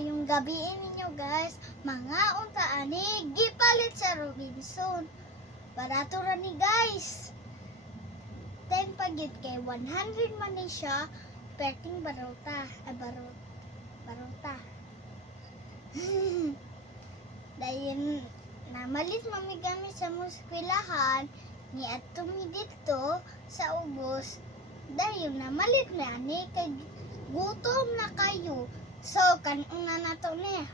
Maayong gabi ninyo guys. Mga unta ani gipalit sa Robinson. Barato ra ni guys. 10 pagit kay 100 man ni siya. Perting barota. Barota. Dayon namalit mamigami sa muskwilahan ni atumi dito sa ubos. Dayon namalit na ni kay gutom na kayo. So, kanuna na to niya.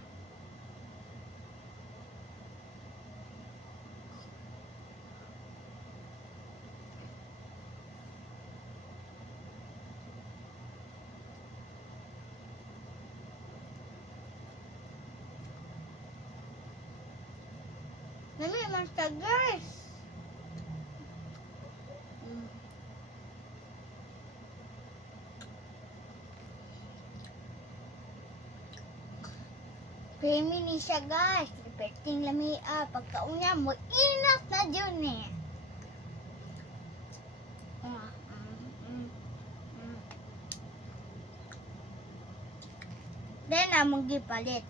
Nami, mas ka guys. Creamy ni siya guys. Repeting lami pagkauna mo enough na dyan eh. Then among gipalit.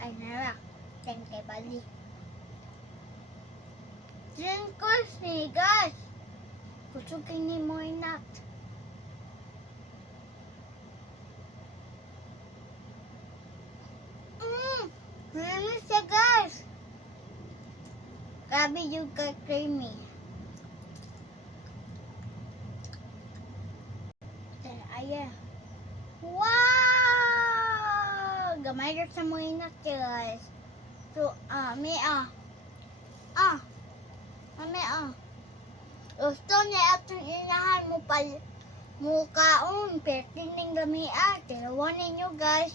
Ay nara. Then kay bali. Then course ni guys. Kutsugin ni mo enough. Creamy siya guys. Grabe yung ka-creamy. Ayan. Wow! Gamay rin sa mga inak guys. So, gusto niya atong inahan mo mukaon. Pertining lamia. Tinawan ninyo guys.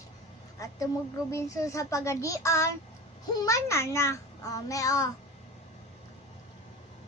At tumog Robinson sa pagadian. Humana na.